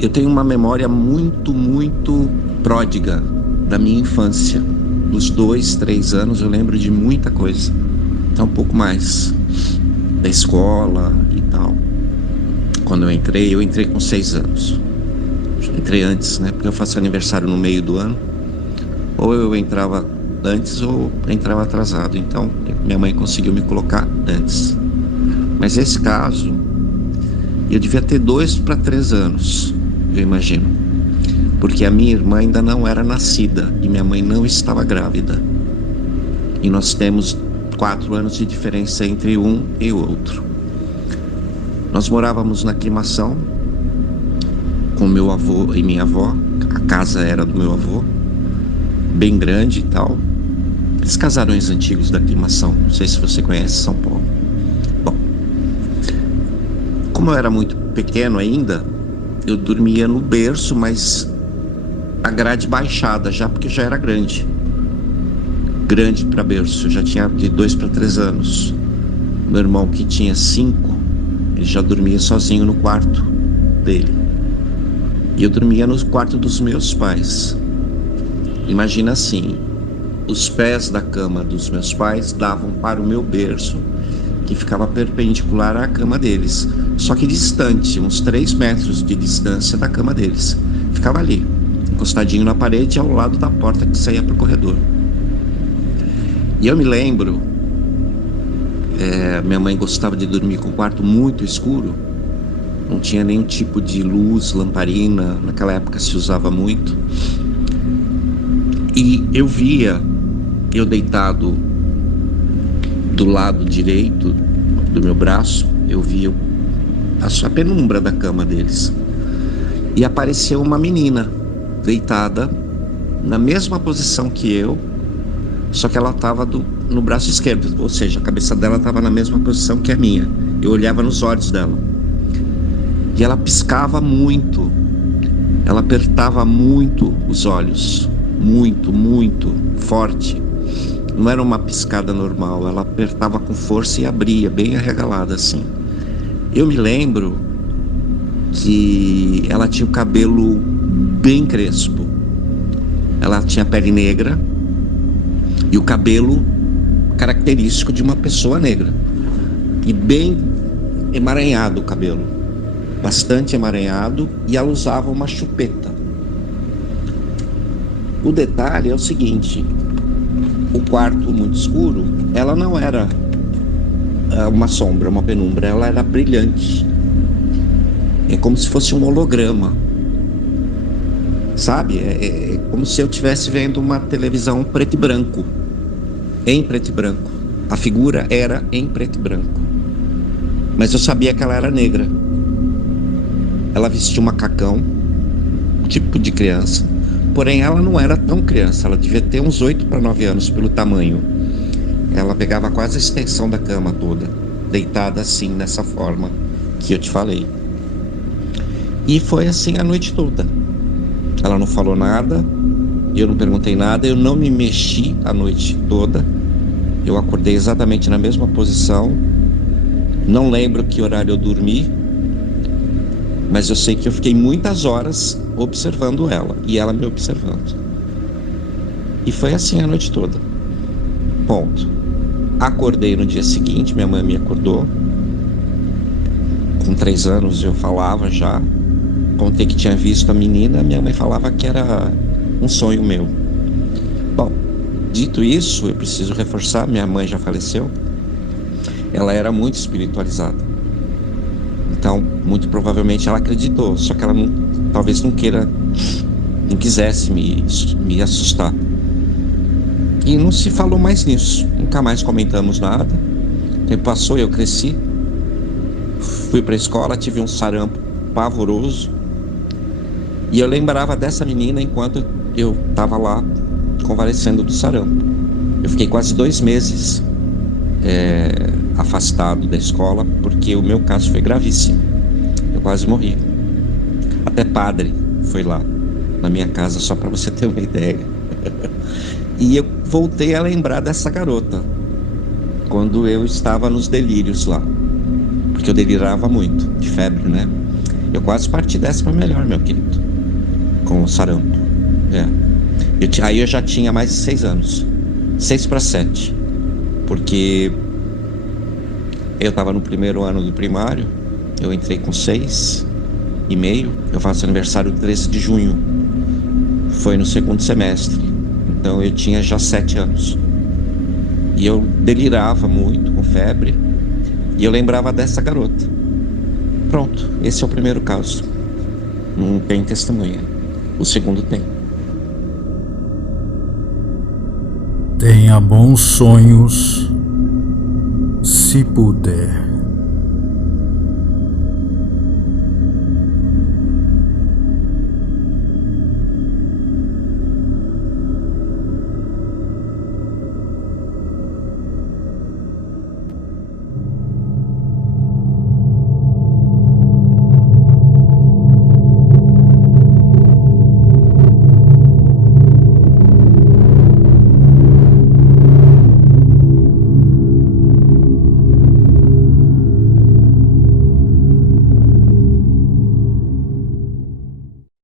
Eu tenho uma memória muito, muito pródiga da minha infância. Dos 2, 3 anos eu lembro de muita coisa. Até um pouco mais da escola e tal. Quando eu entrei com 6 anos. Entrei antes, né? Porque eu faço aniversário no meio do ano. Ou eu entrava antes ou entrava atrasado. Então, minha mãe conseguiu me colocar antes. Mas esse caso, eu devia ter 2 para 3 anos, eu imagino. Porque a minha irmã ainda não era nascida e minha mãe não estava grávida. E nós temos 4 anos de diferença entre um e o outro. Nós morávamos na Aclimação com meu avô e minha avó. A casa era do meu avô, bem grande e tal. Esses casarões antigos da Aclimação, não sei se você conhece São Paulo. Bom, como eu era muito pequeno ainda, eu dormia no berço, mas a grade baixada já, porque já era grande para berço. Eu já tinha de 2 para 3 anos. Meu irmão, que tinha 5, ele já dormia sozinho no quarto dele. E eu dormia no quarto dos meus pais. Imagina assim, os pés da cama dos meus pais davam para o meu berço, que ficava perpendicular à cama deles, só que distante, uns 3 metros de distância da cama deles. Ficava ali, encostadinho na parede, ao lado da porta que saía para o corredor. E eu me lembro, minha mãe gostava de dormir com o quarto muito escuro. Não tinha nenhum tipo de luz, lamparina, naquela época se usava muito. E eu via, eu deitado do lado direito do meu braço, eu via a penumbra da cama deles. E apareceu uma menina deitada na mesma posição que eu, só que ela estava no braço esquerdo, ou seja, a cabeça dela estava na mesma posição que a minha. Eu olhava nos olhos dela. E ela piscava muito, ela apertava muito os olhos, muito, muito forte. Não era uma piscada normal, ela apertava com força e abria, bem arregalada assim. Eu me lembro que ela tinha o cabelo bem crespo, ela tinha pele negra e o cabelo característico de uma pessoa negra. E bem emaranhado o cabelo, bastante emaranhado, e ela usava uma chupeta. O detalhe é o seguinte: o quarto muito escuro, ela não era uma sombra, uma penumbra, ela era brilhante. É como se fosse um holograma, sabe? É como se eu estivesse vendo uma televisão preto e branco, em preto e branco. A figura era em preto e branco, mas eu sabia que ela era negra. Ela vestia um macacão, tipo de criança, porém ela não era tão criança, ela devia ter uns 8 para 9 anos pelo tamanho. Ela pegava quase a extensão da cama toda, deitada assim, nessa forma que eu te falei. E foi assim a noite toda. Ela não falou nada, eu não perguntei nada, eu não me mexi a noite toda. Eu acordei exatamente na mesma posição. Não lembro que horário eu dormi, mas eu sei que eu fiquei muitas horas observando ela e ela me observando. E foi assim a noite toda. Ponto. Acordei no dia seguinte, minha mãe me acordou. Com 3 anos eu falava já. Contei que tinha visto a menina, minha mãe falava que era um sonho meu. Bom, dito isso, eu preciso reforçar, minha mãe já faleceu. Ela era muito espiritualizada. Então, muito provavelmente ela acreditou, só que ela talvez não quisesse me assustar. E não se falou mais nisso, nunca mais comentamos nada. O tempo passou, eu cresci, fui para a escola, tive um sarampo pavoroso. E eu lembrava dessa menina enquanto eu estava lá convalescendo do sarampo. Eu fiquei quase 2 meses afastado da escola, porque o meu caso foi gravíssimo. Eu quase morri. Até padre foi lá na minha casa, só para você ter uma ideia. E eu voltei a lembrar dessa garota quando eu estava nos delírios lá, porque eu delirava muito de febre, né? Eu quase parti dessa pra melhor, meu querido. Com o sarampo. Aí eu já tinha mais de 6 anos. 6 para 7. Porque eu tava no primeiro ano do primário. Eu entrei com 6,5. Eu faço aniversário 13 de junho. Foi no segundo semestre. Então eu tinha já 7 anos. E eu delirava muito com febre. E eu lembrava dessa garota. Pronto, esse é o primeiro caso. Não tem testemunha. O segundo tem. Tenha bons sonhos, se puder.